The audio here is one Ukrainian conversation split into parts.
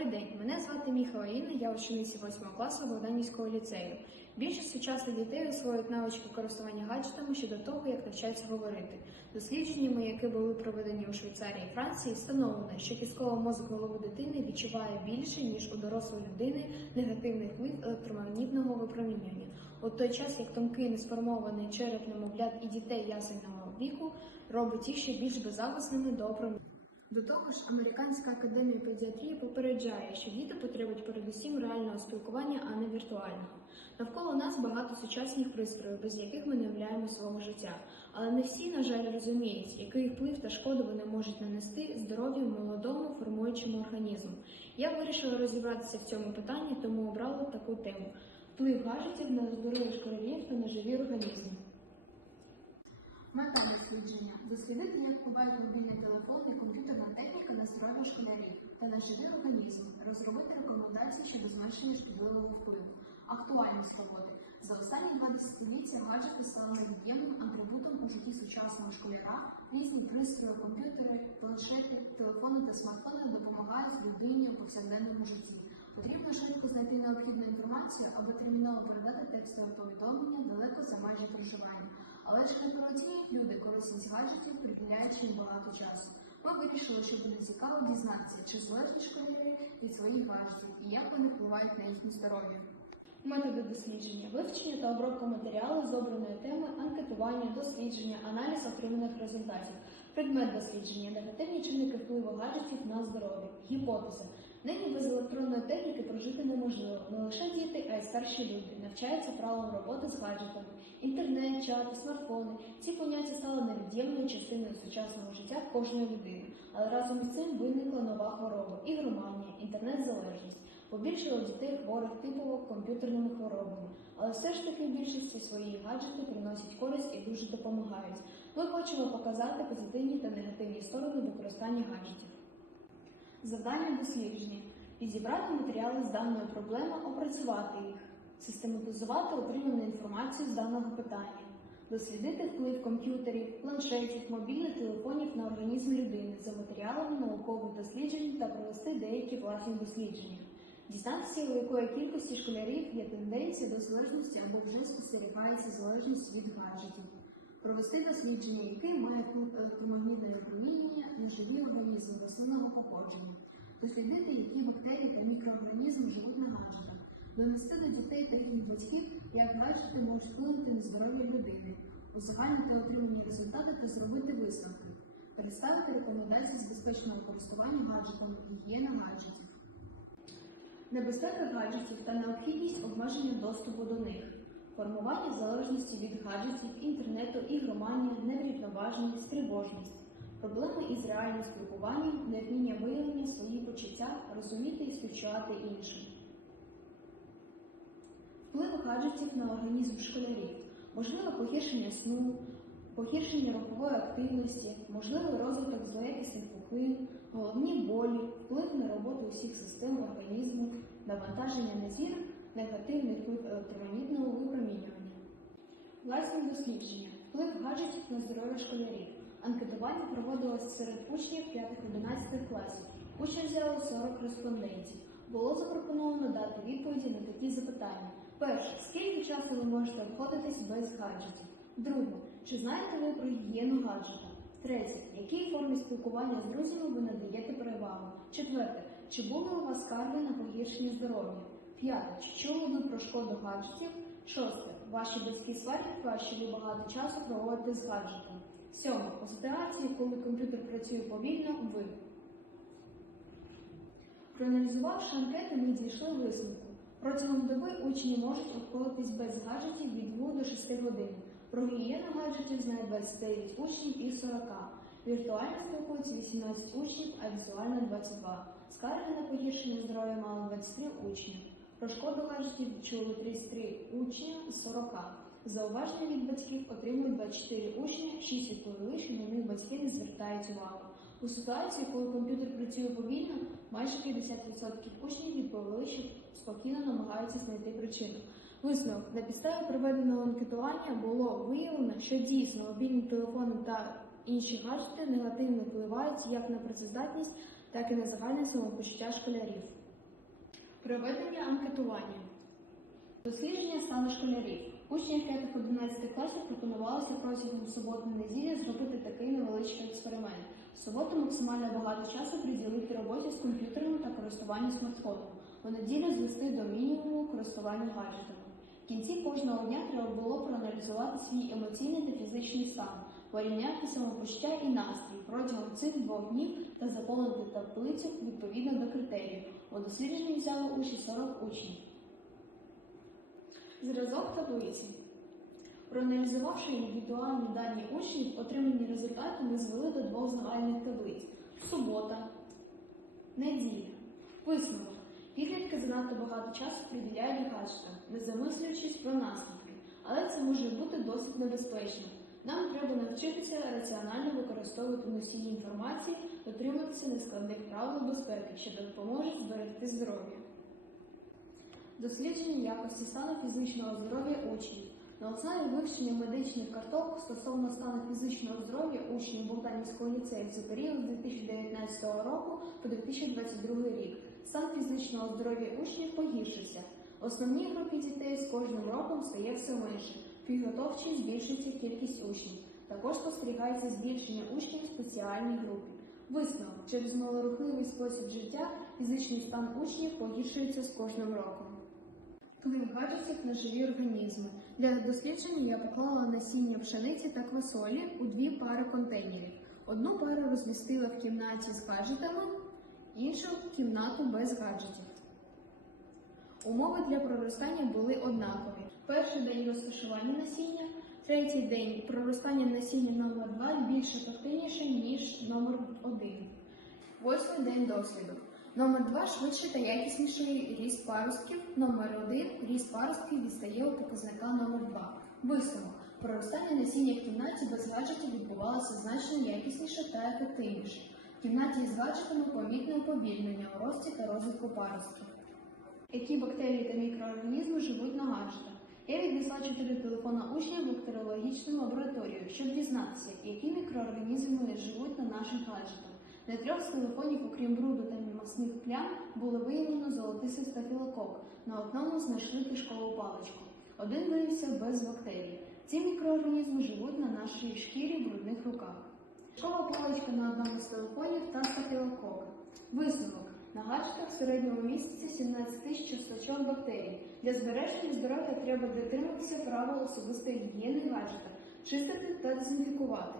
Добрий день, мене звати Міхала Інна, я учениця 8 класу Богданівського ліцею. Більшість сучасних дітей освоюють навички користування гаджетами щодо того, як навчаються говорити. Дослідженнями, які були проведені у Швейцарії і Франції, встановлено, що кістковий мозок голови дитини відчуває більше, ніж у дорослої людини негативний вплив електромагнітного випромінювання. У той час, як тонкий несформований череп немовлят і дітей ясельного віку робить їх ще більш беззахисними до опромінення. До того ж, Американська академія педіатрії попереджає, що діти потребують передусім реального спілкування, а не віртуального. Навколо нас багато сучасних пристроїв, без яких ми не являємо свого життя. Але не всі, на жаль, розуміють, який вплив та шкоду вони можуть нанести здоров'ю молодому формуючому організму. Я вирішила розібратися в цьому питанні, тому обрала таку тему: вплив гаджетів на здоров'я школярів та на живі організми. Мета дослідження дослідити, як впливає мобільний телефон і комп'ютерна техніка на здоров'я школярів та на живий організм, розробити рекомендації щодо зменшення шкідливого впливу. Актуальність роботи за останні два десятиліття гаджети стали невід'ємним атрибутом у житті сучасного школяра. Різні пристрої, комп'ютери, планшети, телефони та смартфони допомагають людині у повсякденному житті. Потрібно швидко знайти необхідну інформацію або терміново передати текстове повідомлення далеко за межі проживання. Але ж не порозуміють люди корисність гаджетів, приділяючи їм багато часу. Ми вирішили, що буде цікаво дізнатися, чи залежні школярі від своїх гаджетів і як вони впливають на їхнє здоров'я. Методи дослідження, вивчення та обробка матеріалу з обраної теми, анкетування, дослідження, аналіз отриманих результатів, предмет дослідження, негативні чинники впливу гаджетів на здоров'я, гіпотеза. Нині без електронної техніки прожити неможливо. Не лише діти, а й старші люди навчаються правилам роботи з гаджетами. Інтернет, чати, смартфони ці поняття стали невід'ємною частиною сучасного життя кожної людини. Але разом із цим виникла нова хвороба ігроманія, інтернет-залежність. Побільшало дітей хворих типово комп'ютерними хворобами, але все ж таки в більшості свої гаджети приносять користь і дуже допомагають. Ми хочемо показати позитивні та негативні сторони використання гаджетів. Завдання дослідження підібрати матеріали з даної проблеми, опрацювати їх, систематизувати отриману інформацію з даного питання, дослідити вплив комп'ютерів, планшетів, мобільних телефонів на організм людини за матеріалами наукових досліджень та провести деякі власні дослідження. Дізнатися, у якої кількості школярів є тенденція до залежності або вже спостерігається залежність від гаджетів, провести дослідження, який має електромагнітне випромінювання на живі організми рослинного походження, дослідити, які бактерії та мікроорганізми живуть на гаджетах, донести до дітей та їхніх батьків, як гаджети можуть вплинути на здоров'я людини, узагальнити отримані результати та зробити висновки, представити рекомендації з безпечного користування гаджетами, гігієна гаджетів. Небезпека гаджетів та необхідність обмеження доступу до них, формування залежності від гаджетів, інтернету, ігроманія, неврівноваженість, тривожність, проблеми із реальним спілкуванням, невміння виявлення своїх почуття, розуміти і співчувати іншим. Вплив гаджетів на організм школярів, можливе погіршення сну, погіршення рухової активності, можливий розвиток злоякісних пухлин, головні болі, вплив на роботу усіх систем організму, навантаження на зір, негативний вплив електромагнітного випромінювання. Власні дослідження, вплив гаджетів на здоров'я школярів. Анкетування проводилось серед учнів 5-11 класів. Учні взяли 40 респондентів. Було запропоновано дати відповіді на такі запитання. Перше, скільки часу ви можете обходитись без гаджетів? Друге, чи знаєте ви про гігієну гаджета? Третє, якій формі спілкування з друзями ви надаєте перевагу? Четверте, чи були у вас скарги на погіршення здоров'я? П'яте, чули ви про шкоду гаджетів? Шосте, ваші батьки сварять вас, що ви багато часу проводите з гаджетом. Сьоме, у ситуації, коли комп'ютер працює повільно, ви. Проаналізувавши анкети, ми дійшли висновку. Протягом доби учні можуть обходитись без гаджетів від 2 до 6 годин. Про гігієну гаджетів знає 29 учнів із 40. Віртуально спілкуються 18 учнів, а візуально 22. Скарги на погіршення здоров'я мали 23 учні. Про шкоду гаджетів чули 33 учні з 40. Зауваження від батьків отримують 24 учні, 6 відповіли, на них батьки не звертають увагу. У ситуації, коли комп'ютер працює повільно, майже 50% учнів відповіли, що спокійно намагаються знайти причину. Висновок на підставі проведеного анкетування було виявлено, що дійсно мобільні телефони та інші гаджети негативно впливають як на працездатність, так і на загальне самопочуття школярів. Проведення анкетування. Дослідження стану школярів. Учням 5-11 класів пропонувалося протягом суботи-неділі зробити такий невеличкий експеримент. В суботу максимально багато часу приділити роботі з комп'ютерами та користуванню смартфоном. У неділю звести до мінімуму користування гаджетами. В кінці кожного дня треба було проаналізувати свій емоційний та фізичний стан, порівняти самопочуття і настрій протягом цих двох днів та заповнити таблицю відповідно до критеріїв. У дослідженні взяло участь 40 учнів. Зразок таблиці. Проаналізувавши індивідуальні дані учнів, отримані результати ми звели до двох загальних таблиць: субота, неділя. Висновок. Підлітки занадто багато часу приділяють гаджетам, не замислюючись про наслідки, але це може бути досить небезпечно. Нам треба навчитися раціонально використовувати носії інформації, дотримуватися нескладних правил безпеки, що допоможуть зберегти здоров'я. Дослідження якості стану фізичного здоров'я учнів. На основі вивчення медичних карток стосовно стану фізичного здоров'я учнів Богданівського ліцею за період з 2019 року по 2022 рік. Стан фізичного здоров'я учнів погіршився. В основній групі дітей з кожним роком стає все менше. Підготовчій збільшується кількість учнів. Також спостерігається збільшення учнів в спеціальній групі. Висновок через малорухливий спосіб життя фізичний стан учнів погіршується з кожним роком. Вплив гаджетів на живі організми. Для дослідження я поклала насіння пшениці та квасолі у дві пари контейнерів. Одну пару розмістила в кімнаті з гаджетами, іншу в кімнату без гаджетів. Умови для проростання були однакові. Перший день розташування насіння, третій день проростання насіння номер 2 більш ефективніше, ніж номер 1. Восьмий день досліду. Номер 2 швидше та якісніший ріст паростків. Номер 1 ріст паростків відстає у показника номер 2. Висновок. Проростання насіння в кімнаті без гаджетів відбувалося значно якісніше та ефективніше. В кімнаті з гаджетами помітне уповільнення у рості та розвитку паростків. Які бактерії та мікроорганізми живуть на гаджетах? Я віднесла чотири телефона учнів в бактеріологічну лабораторію, щоб дізнатися, які мікроорганізми живуть на наших гаджетах. На трьох з телефонів, окрім бруду та масних плям, було виявлено золотистий стафілокок. На одному знайшли кишкову паличку. Один виявився без бактерій. Ці мікроорганізми живуть на нашій шкірі в брудних руках. Кишкова паличка на одному з телефонів та стафілокок. Висновок. На гаджетах в середньому місяці 17 тисяч часточок бактерій. Для збереження здоров'я треба дотримуватися правил особистої гігієни гаджета, чистити та дезінфікувати.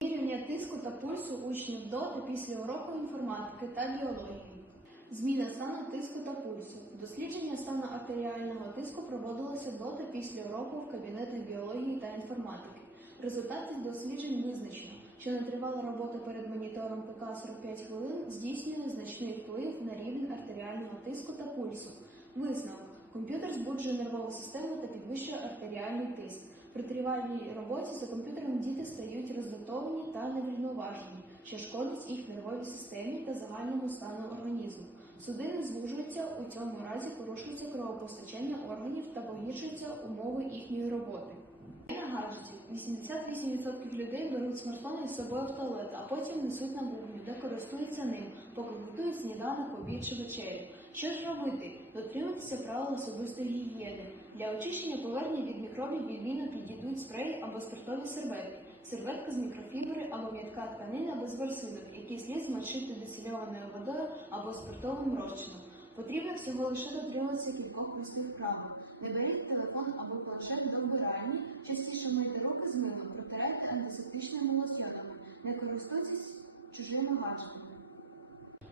Міряння тиску та пульсу учнів до та після уроку інформатики та біології. Зміна стану тиску та пульсу. Дослідження стану артеріального тиску проводилося до та після уроку в кабінетах біології та інформатики. Результати досліджень визначено, що нетривала робота перед монітором ПК 45 хвилин здійснює значний вплив на рівень артеріального тиску та пульсу. Висновок. Комп'ютер збуджує нервову систему та підвищує артеріальний тиск. При тривалій роботі за комп'ютером діти стають роздратовані та неврівноважені, що шкодить їх нервовій системі та загальному стану організму. Судини звужуються, у цьому разі порушується кровопостачання органів та погіршуються умови їхньої роботи. Гаджетів 88% людей беруть смартфон із собою в туалет, а потім несуть на кухню, де користуються ним, поки готують сніданок, обід чи вечерю. Що ж робити? Дотримуватися правил особистої гігієни. Для очищення поверхні від мікробів відмінно підійдуть спрей або спиртові серветки, серветка з мікрофібри або м'яка тканина без ворсинок, які слід змочити дистильованою водою або спиртовим розчином. Потрібно всього лише дотримуватися кількох простих правил. Не беріть телефон або планшет до вбиральні, частіше мийте руки з милом, протирайте антисептичними лосьйонами, не користуйтесь чужими гаджетами.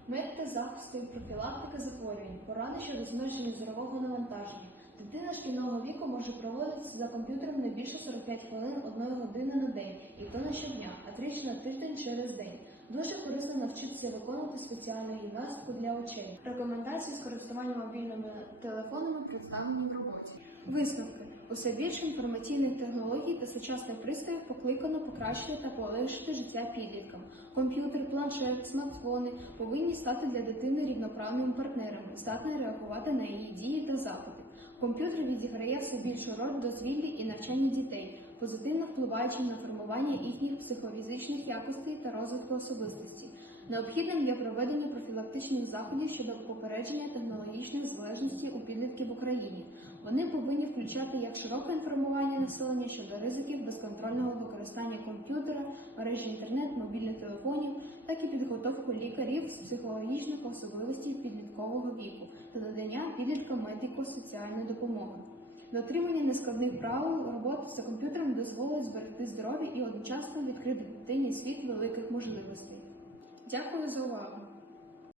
Методи захисту і профілактика захворювань, поради щодо зменшення зорового навантаження. Дитина шкільного віку може проводитися за комп'ютером не більше 45 хвилин одної години на день, і то не щодня, а тричі на тиждень через день. Дуже корисно навчитися виконувати спеціальну гімнастику для очей. Рекомендації з користування мобільними телефонами представлені в роботі. Висновки. Усе більше інформаційних технологій та сучасних пристроїв покликано покращити та полегшити життя підліткам. Комп'ютер, планшет, смартфони повинні стати для дитини рівноправними партнерами, здатними реагувати на її дії та заходи. Комп'ютер відіграє все більшу роль в дозвіллі і навчанні дітей, позитивно впливаючи на формування їхніх психофізичних якостей та розвитку особистості. Необхідним є проведення профілактичних заходів щодо попередження технологічних залежностей у підлітків в Україні. Вони повинні включати як широке інформування населення щодо ризиків безконтрольного використання комп'ютера, мережі інтернет, мобільних телефонів, так і підготовку лікарів з психологічних особливостей підліткового віку та надання підліткам медико-соціальної допомоги. Дотримання нескладних правил роботи за комп'ютером дозволить зберегти здоров'я і одночасно відкрити дитині світ великих можливостей. Дякую за увагу!